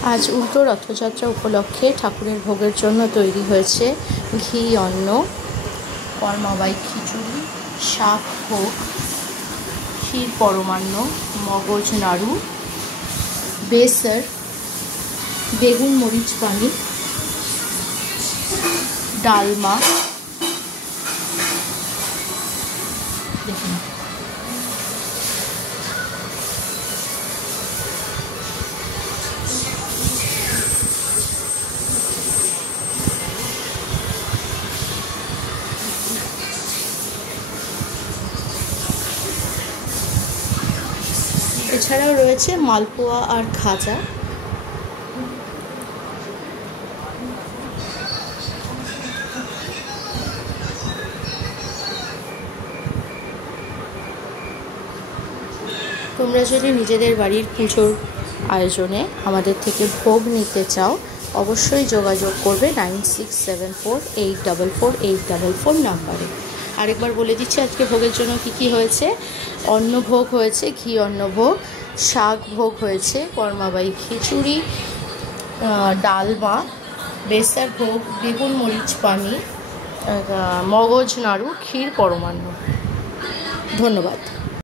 आज उल्টো रथयात्रा उपलक्षे ठाकुरेर भोगेर जन्य तैरी हयेछे घी अन्न, कर्माबाई खिचुड़ी, शाक भोग, क्षीर परमान्न, मगज नाड़ू, बेसर, बेगुन मरीच पानी, डालमा। देखুন এছাড়াও রয়েছে মালপোয়া আর খাজা। তোমরা যদি নিজেদের বাড়ির পুজোর আয়োজনে আমাদের থেকে ভোগ নিতে চাও অবশ্যই যোগাযোগ করবে 9674844844 নাম্বারে। আরেকবার বলে দিচ্ছি আজকে ভোগের জন্য কি হয়েছে। অন্নভোগ হয়েছে ঘি অন্নভোগ, শাক ভোগ হয়েছে কর্মাবাই খিচুড়ি, ডালমা, বেসার ভোগ, বেগুন মরিচ পানি, মগজ নাড়ু, ক্ষীর পরমান্ন। ধন্যবাদ।